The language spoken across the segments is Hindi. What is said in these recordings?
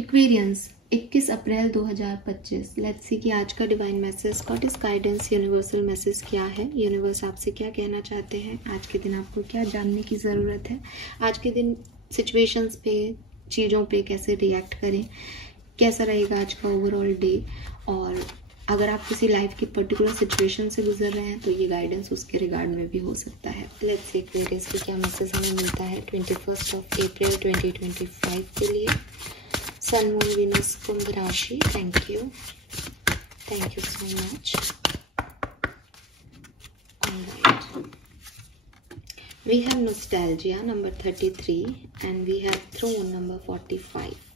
Aquarians 21 April 2025। लेट्स सी कि आज का divine message, God is guidance, universal message क्या है। यूनिवर्स आपसे क्या कहना चाहते हैं आज के दिन, आपको क्या जानने की ज़रूरत है आज के दिन, सिचुएशंस पे, चीज़ों पे कैसे रिएक्ट करें, कैसा रहेगा आज का ओवरऑल डे। और अगर आप किसी लाइफ की पर्टिकुलर सिचुएशन से गुजर रहे हैं तो ये गाइडेंस उसके रिगार्ड में भी हो सकता है। लेट्स सी एक्वेरियंस की क्या मैसेज हमें मिलता है 21 अप्रैल 2025 के लिए। सन मून वीनस कुंभ राशि। Thank you so much. Alright, we have nostalgia number 33 and we have thrown number 45।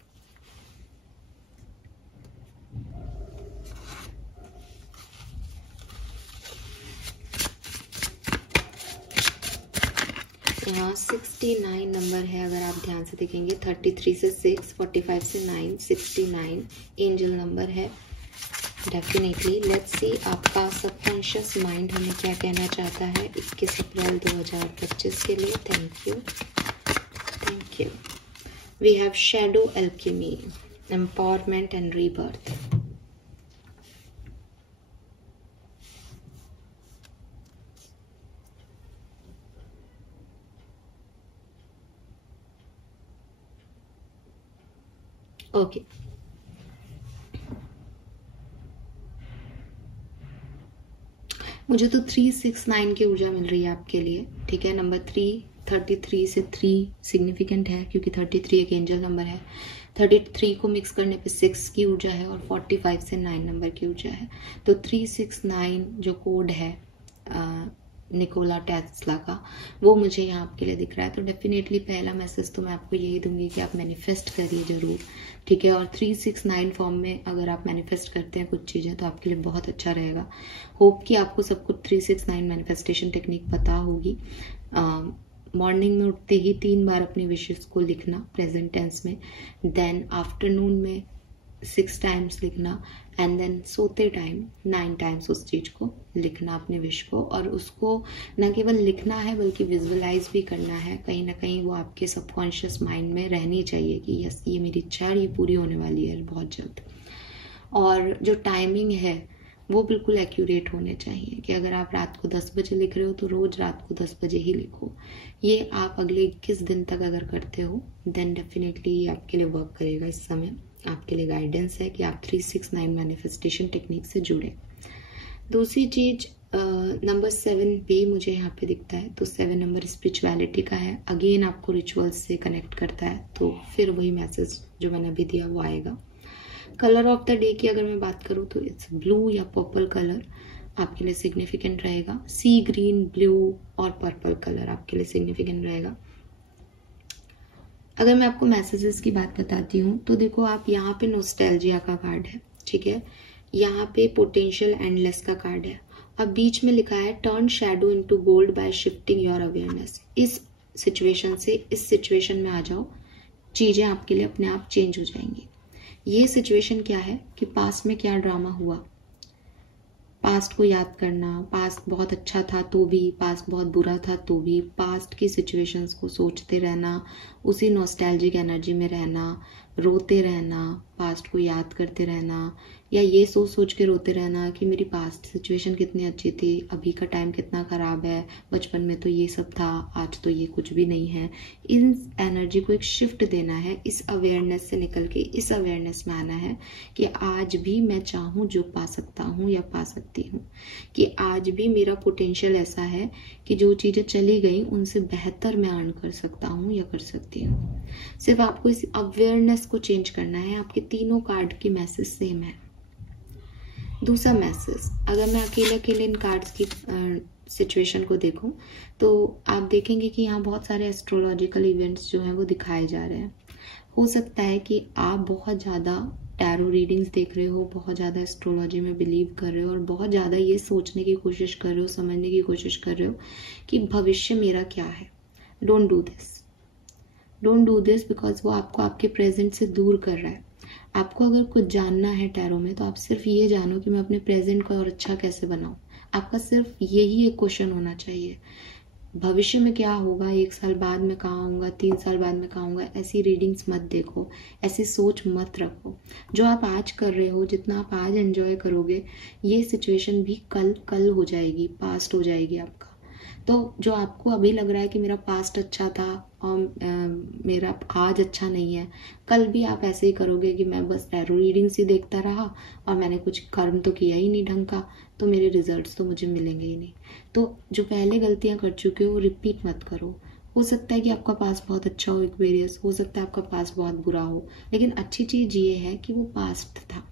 यहाँ 69 नंबर है, अगर आप ध्यान से देखेंगे 33 से 6, 45 से 9, 69 एंजल नंबर है। डेफिनेटली लेट्स सी आपका सबकॉन्शियस माइंड हमें क्या कहना चाहता है 21 अप्रैल 2025 के लिए। Thank you. We have shadow alchemy, empowerment and rebirth. Okay, मुझे तो 369 की ऊर्जा मिल रही है आपके लिए। ठीक है, नंबर 33 से 3 सिग्निफिकेंट है क्योंकि 33 एक एंजल नंबर है। 33 को मिक्स करने पे 6 की ऊर्जा है और 45 से 9 नंबर की ऊर्जा है। तो 369 जो कोड है निकोला टेस्ला का, वो मुझे यहाँ आपके लिए दिख रहा है। तो डेफिनेटली पहला मैसेज तो मैं आपको यही दूंगी कि आप मैनिफेस्ट करिए जरूर। ठीक है, और 369 फॉर्म में अगर आप मैनिफेस्ट करते हैं कुछ चीज़ें तो आपके लिए बहुत अच्छा रहेगा। होप कि आपको सब कुछ 369 मैनिफेस्टेशन टेक्निक पता होगी। मॉर्निंग में उठते ही 3 बार अपनी विशेस को लिखना प्रेजेंट टेंस में, देन आफ्टरनून में 6 टाइम्स लिखना, एंड देन सोते टाइम 9 टाइम्स उस चीज को लिखना, अपने विश को। और उसको न केवल लिखना है बल्कि विजुअलाइज भी करना है। कहीं ना कहीं वो आपके सबकॉन्शियस माइंड में रहनी चाहिए कि यस ये मेरी इच्छा है, ये पूरी होने वाली है बहुत जल्द। और जो टाइमिंग है वो बिल्कुल एक्यूरेट होने चाहिए कि अगर आप रात को 10 बजे लिख रहे हो तो रोज रात को 10 बजे ही लिखो। ये आप अगले 21 दिन तक अगर करते हो देन डेफिनेटली ये आपके लिए वर्क करेगा। इस समय आपके लिए गाइडेंस है कि आप 369 मैनिफेस्टेशन टेक्निक से जुड़े। दूसरी चीज नंबर 7 भी मुझे यहाँ पे दिखता है, तो 7 नंबर स्पिरिचुअलिटी का है। अगेन आपको रिचुअल्स से कनेक्ट करता है, तो फिर वही मैसेज जो मैंने अभी दिया वो आएगा। कलर ऑफ द डे की अगर मैं बात करूँ तो इट्स ब्लू या पर्पल कलर आपके लिए सिग्निफिकेंट रहेगा। सी ग्रीन, ब्लू और पर्पल कलर आपके लिए सिग्निफिकेंट रहेगा। अगर मैं आपको मैसेजेस की बात बताती हूँ तो देखो, आप यहाँ पे नॉस्टैल्जिया का कार्ड है। ठीक है, यहाँ पे पोटेंशियल एंडलेस का कार्ड है। अब बीच में लिखा है turn shadow into gold bye shifting your awareness. इस सिचुएशन से इस सिचुएशन में आ जाओ, चीजें आपके लिए अपने आप चेंज हो जाएंगी। ये सिचुएशन क्या है कि पास्ट में क्या ड्रामा हुआ, पास्ट को याद करना, पास्ट बहुत अच्छा था तो भी, पास्ट बहुत बुरा था तो भी, पास्ट की सिचुएशंस को सोचते रहना, उसी नॉस्टैल्जिक एनर्जी में रहना, रोते रहना, पास्ट को याद करते रहना, या ये सोच सोच के रोते रहना कि मेरी पास्ट सिचुएशन कितनी अच्छी थी, अभी का टाइम कितना खराब है, बचपन में तो ये सब था, आज तो ये कुछ भी नहीं है। इन एनर्जी को एक शिफ्ट देना है, इस अवेयरनेस से निकल के इस अवेयरनेस में आना है कि आज भी मैं चाहूँ जो पा सकता हूँ या पा सकती हूँ, कि आज भी मेरा पोटेंशियल ऐसा है कि जो चीजें चली गई उनसे बेहतर मैं अर्न कर सकता हूँ या कर सकती हूँ। सिर्फ आपको इस अवेयरनेस को चेंज करना है। आपके तीनों कार्ड की मैसेज सेम है। दूसरा मैसेज, अगर मैं अकेले इन कार्ड्स की सिचुएशन को देखूं तो आप देखेंगे कि यहाँ बहुत सारे एस्ट्रोलॉजिकल इवेंट्स जो हैं वो दिखाए जा रहे हैं। हो सकता है कि आप बहुत ज़्यादा टैरो रीडिंग्स देख रहे हो, बहुत ज़्यादा एस्ट्रोलॉजी में बिलीव कर रहे हो और बहुत ज़्यादा ये सोचने की कोशिश कर रहे हो, समझने की कोशिश कर रहे हो कि भविष्य मेरा क्या है। डोंट डू दिस बिकॉज वो आपको आपके प्रेजेंट से दूर कर रहा है। आपको अगर कुछ जानना है टैरो में तो आप सिर्फ ये जानो कि मैं अपने प्रेजेंट को और अच्छा कैसे बनाऊं। आपका सिर्फ यही एक क्वेश्चन होना चाहिए। भविष्य में क्या होगा, 1 साल बाद में कहाँ होऊंगा, 3 साल बाद में कहाँ होऊंगा, ऐसी रीडिंग्स मत देखो, ऐसी सोच मत रखो। जो आप आज कर रहे हो, जितना आप आज एंजॉय करोगे, ये सिचुएशन भी कल हो जाएगी, पास्ट हो जाएगी आपका। तो जो आपको अभी लग रहा है कि मेरा पास्ट अच्छा था और मेरा आज अच्छा नहीं है, कल भी आप ऐसे ही करोगे कि मैं बस एरो रीडिंग्स ही देखता रहा और मैंने कुछ कर्म तो किया ही नहीं ढंग का, तो मेरे रिजल्ट्स तो मुझे मिलेंगे ही नहीं। तो जो पहले गलतियां कर चुके हो रिपीट मत करो। हो सकता है कि आपका पास्ट बहुत अच्छा हो एक्वेरियस, हो सकता है आपका पास्ट बहुत बुरा हो, लेकिन अच्छी चीज ये है कि वो पास्ट था।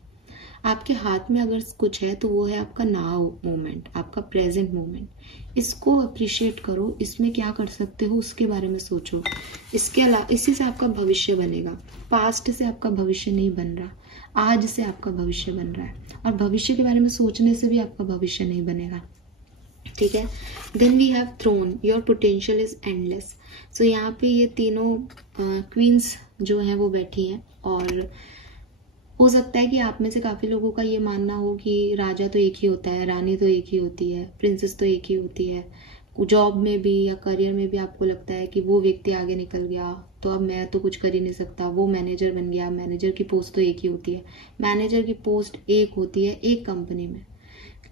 आपके हाथ में अगर कुछ है तो वो है आपका नाउ मोमेंट, आपका प्रेजेंट मोमेंट। इसको अप्रिशिएट करो, इसमें क्या कर सकते हो उसके बारे में सोचो। इसके अलावा इसी से आपका भविष्य बनेगा। पास्ट से आपका भविष्य नहीं बन रहा, आज से आपका भविष्य बन रहा है। और भविष्य के बारे में सोचने से भी आपका भविष्य नहीं बनेगा, ठीक है। Then we have thrown, your potential is endless. So यहाँ पे ये तीनों क्वींस जो है वो बैठी हैं, और हो सकता है कि आप में से काफी लोगों का ये मानना हो कि राजा तो एक ही होता है, रानी तो एक ही होती है, प्रिंसेस तो एक ही होती है। जॉब में भी या करियर में भी आपको लगता है कि वो व्यक्ति आगे निकल गया तो अब मैं तो कुछ कर ही नहीं सकता, वो मैनेजर बन गया, मैनेजर की पोस्ट तो एक ही होती है। मैनेजर की पोस्ट एक होती है एक कंपनी में,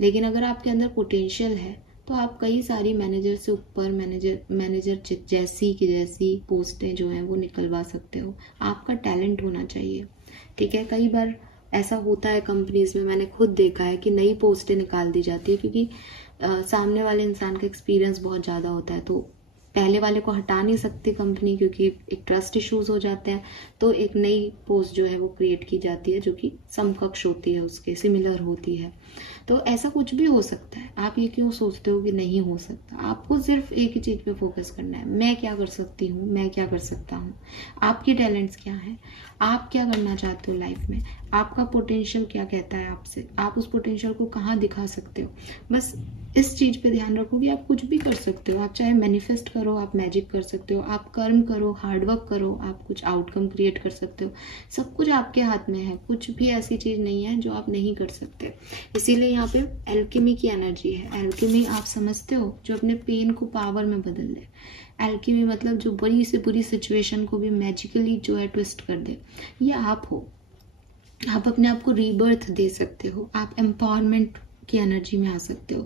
लेकिन अगर आपके अंदर पोटेंशियल है तो आप कई सारी मैनेजर से ऊपर, मैनेजर जैसी पोस्टें जो हैं वो निकलवा सकते हो। आपका टैलेंट होना चाहिए, ठीक है। कई बार ऐसा होता है कंपनीज में, मैंने खुद देखा है कि नई पोस्टें निकाल दी जाती है क्योंकि सामने वाले इंसान का एक्सपीरियंस बहुत ज़्यादा होता है, तो पहले वाले को हटा नहीं सकती कंपनी क्योंकि एक ट्रस्ट इश्यूज हो जाते हैं। तो एक नई पोस्ट जो है वो क्रिएट की जाती है जो कि समकक्ष होती है, उसके सिमिलर होती है। तो ऐसा कुछ भी हो सकता है। आप ये क्यों सोचते हो कि नहीं हो सकता? आपको सिर्फ एक ही चीज पे फोकस करना है, मैं क्या कर सकती हूँ, मैं क्या कर सकता हूँ। आपके टैलेंट्स क्या है, आप क्या करना चाहते हो लाइफ में, आपका पोटेंशियल क्या कहता है आपसे, आप उस पोटेंशियल को कहाँ दिखा सकते हो। बस इस चीज पे ध्यान रखो कि आप कुछ भी कर सकते हो। आप चाहे मैनिफेस्ट करो, आप मैजिक कर सकते हो, आप कर्म करो, हार्डवर्क करो, आप कुछ आउटकम क्रिएट कर सकते हो। सब कुछ आपके हाथ में है, कुछ भी ऐसी चीज नहीं है जो आप नहीं कर सकते। इसीलिए यहाँ पे एल्केमी की एनर्जी है। एल्केमी आप समझते हो, जो अपने पेन को पावर में बदल दे। एल्केमी मतलब जो बड़ी से बुरी सिचुएशन को भी मैजिकली जो है ट्विस्ट कर दे। ये आप हो। आप अपने आप को रीबर्थ दे सकते हो, आप एम्पावरमेंट की एनर्जी में आ सकते हो,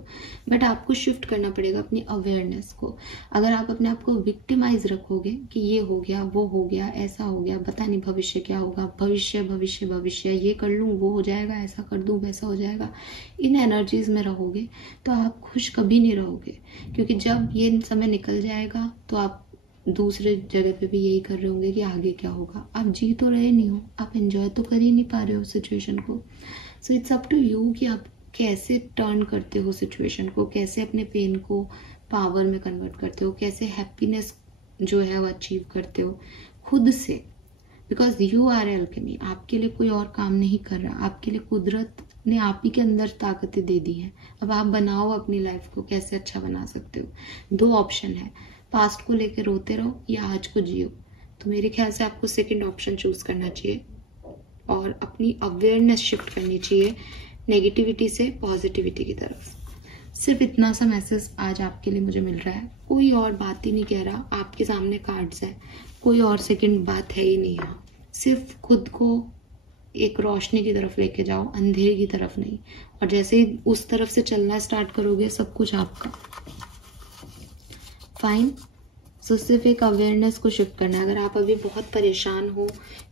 बट आपको शिफ्ट करना पड़ेगा अपनी अवेयरनेस को। अगर आप अपने आप को विक्टिमाइज रखोगे कि ये हो गया, वो हो गया, ऐसा हो गया, पता नहीं भविष्य क्या होगा, भविष्य भविष्य भविष्य, ये कर लूं वो हो जाएगा, ऐसा कर दूं वैसा हो जाएगा, इन एनर्जीज में रहोगे तो आप खुश कभी नहीं रहोगे। क्योंकि जब ये समय निकल जाएगा तो आप दूसरे जगह पे भी यही कर रहे होंगे कि आगे क्या होगा। आप जी तो रहे नहीं हो, आप एंजॉय तो कर ही नहीं पा रहे हो सिचुएशन को। So it's up to you कि आप कैसे टर्न करते हो सिचुएशन को, कैसे अपने पेन को पावर में कन्वर्ट करते हो, कैसे हैप्पीनेस जो है वो अचीव करते हो खुद से। Because you are alchemy. आपके लिए कोई और काम नहीं कर रहा, आपके लिए कुदरत ने आप ही के अंदर ताकतें दे दी हैं। अब आप बनाओ अपनी लाइफ को, कैसे अच्छा बना सकते हो। 2 ऑप्शन है, पास्ट को लेकर रोते रहो या आज को जियो। तो मेरे ख्याल से आपको सेकंड ऑप्शन चूज करना चाहिए और अपनी अवेयरनेस शिफ्ट करनी चाहिए नेगेटिविटी से पॉजिटिविटी की तरफ। सिर्फ इतना सा मैसेज आज आपके लिए मुझे मिल रहा है, कोई और बात ही नहीं कह रहा। आपके सामने कार्ड्स है, कोई और सेकंड बात है ही नहीं यहाँ। सिर्फ खुद को एक रोशनी की तरफ लेके जाओ, अंधेरे की तरफ नहीं। और जैसे ही उस तरफ से चलना स्टार्ट करोगे सब कुछ आपका। फाइन। सो सिर्फ एक अवेयरनेस को शिफ्ट करना है। अगर आप अभी बहुत परेशान हो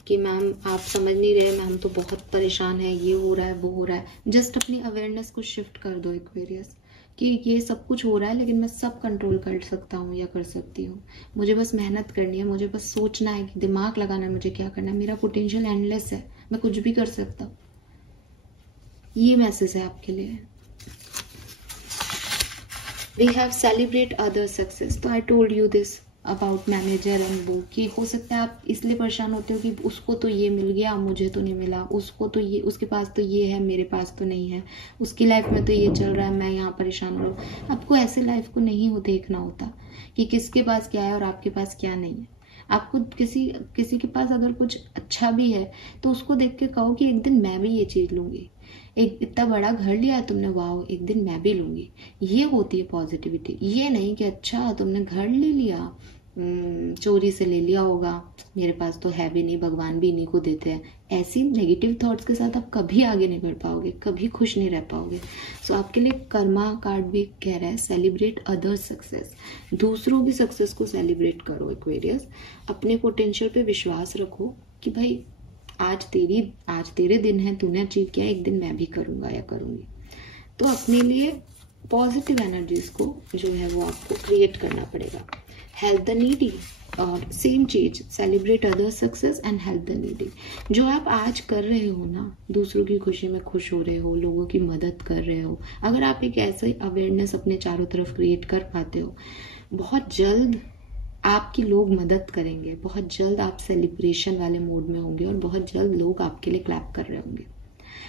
कि मैम आप समझ नहीं रहे, मैम तो बहुत परेशान है, ये हो रहा है वो हो रहा है, जस्ट अपनी अवेयरनेस को शिफ्ट कर दो एक्वेरियस कि ये सब कुछ हो रहा है लेकिन मैं सब कंट्रोल कर सकता हूँ या कर सकती हूँ। मुझे बस मेहनत करनी है, मुझे बस सोचना है कि दिमाग लगाना है मुझे क्या करना है, मेरा पोटेंशियल एंडलेस है, मैं कुछ भी कर सकता हूँ। ये मैसेज है आपके लिए। We have celebrate other success. तो I told you this about manager and वो कि हो सकता है आप इसलिए परेशान होते हो कि उसको तो ये मिल गया, मुझे तो नहीं मिला, उसको तो ये, उसके पास तो ये है, मेरे पास तो नहीं है, उसकी लाइफ में तो ये चल रहा है, मैं यहाँ परेशान हो रहा हूँ। आपको ऐसे लाइफ को नहीं हो देखना होता कि किसके पास क्या है और आपके पास क्या नहीं है। आपको किसी के पास अगर कुछ अच्छा भी है तो उसको देख के कहो कि एक दिन मैं भी ये चीज लूंगी। एक इतना बड़ा घर लिया है तुमने, वाओ, एक दिन मैं भी लूंगी। ये होती है पॉजिटिविटी। ये नहीं कि अच्छा तुमने घर ले लिया, चोरी से ले लिया होगा, मेरे पास तो है भी नहीं, भगवान भी इन्हीं को देते हैं। ऐसी नेगेटिव थॉट्स के साथ आप कभी आगे नहीं बढ़ पाओगे, कभी खुश नहीं रह पाओगे। सो आपके लिए कर्मा कार्ड भी कह रहा है सेलिब्रेट अदर सक्सेस, दूसरों की सक्सेस को सेलिब्रेट करो एक्वेरियस। अपने पोटेंशियल पे विश्वास रखो कि भाई आज तेरे दिन है, तूने अचीव किया, एक दिन मैं भी करूंगा या करूंगी। तो अपने लिए पॉजिटिव एनर्जीज को जो है वो आपको क्रिएट करना पड़ेगा। हेल्प द नीडी, और सेम चीज, celebrate other success and help the needy. जो आप आज कर रहे हो ना, दूसरों की खुशी में खुश हो रहे हो, लोगों की मदद कर रहे हो, अगर आप एक ऐसा अवेयरनेस अपने चारों तरफ क्रिएट कर पाते हो, बहुत जल्द आपकी लोग मदद करेंगे, बहुत जल्द आप सेलिब्रेशन वाले मोड में होंगे और बहुत जल्द लोग आपके लिए क्लैप कर रहे होंगे।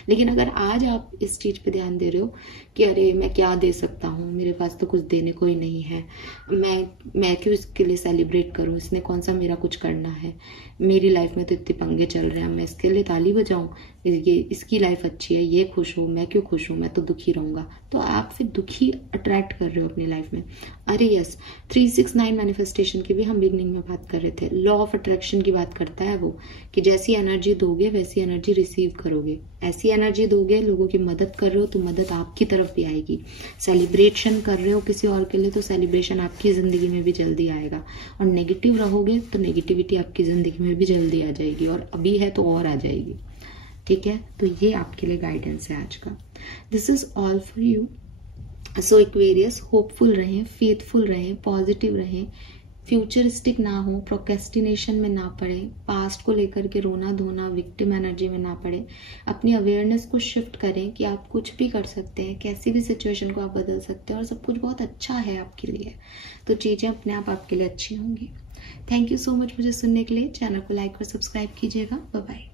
लेकिन अगर आज आप इस चीज पे ध्यान दे रहे हो कि अरे मैं क्या दे सकता हूँ, मेरे पास तो कुछ देने को ही नहीं है, मैं क्यों इसके लिए सेलिब्रेट करूँ, इसने कौन सा मेरा कुछ करना है, मेरी लाइफ में तो इतने पंगे चल रहे हैं, मैं इसके लिए ताली बजाऊं, ये इसकी लाइफ अच्छी है, ये खुश हो, मैं क्यों खुश हूँ, मैं तो दुखी रहूंगा। तो आप फिर दुखी अट्रैक्ट कर रहे हो अपनी लाइफ में। अरे यस, 369 मैनिफेस्टेशन की भी हम बिगनिंग में बात कर रहे थे। लॉ ऑफ अट्रैक्शन की बात करता है वो, कि जैसी एनर्जी दोगे वैसी एनर्जी रिसीव करोगे। ऐसी एनर्जी दोगे, लोगों की मदद कर रहे हो तो मदद आपकी तरफ भी आएगी। सेलिब्रेशन कर रहे हो किसी और के लिए तो सेलिब्रेशन आपकी जिंदगी में भी जल्दी आएगा। और नेगेटिव रहोगे तो नेगेटिविटी आपकी जिंदगी में भी जल्दी आ जाएगी, और अभी है तो और आ जाएगी। ठीक है, तो ये आपके लिए गाइडेंस है आज का। This is all for you. So Aquarius, hopeful रहें, फेथफुल रहें, पॉजिटिव रहें, फ्यूचरिस्टिक ना हो, प्रोक्रेस्टिनेशन में ना पड़े, पास्ट को लेकर के रोना धोना, विक्टिम एनर्जी में ना पड़े। अपनी अवेयरनेस को शिफ्ट करें कि आप कुछ भी कर सकते हैं, कैसी भी सिचुएशन को आप बदल सकते हैं और सब कुछ बहुत अच्छा है आपके लिए। तो चीजें अपने आप आपके लिए अच्छी होंगी। थैंक यू सो मच मुझे सुनने के लिए। चैनल को लाइक और सब्सक्राइब कीजिएगा। Bye bye.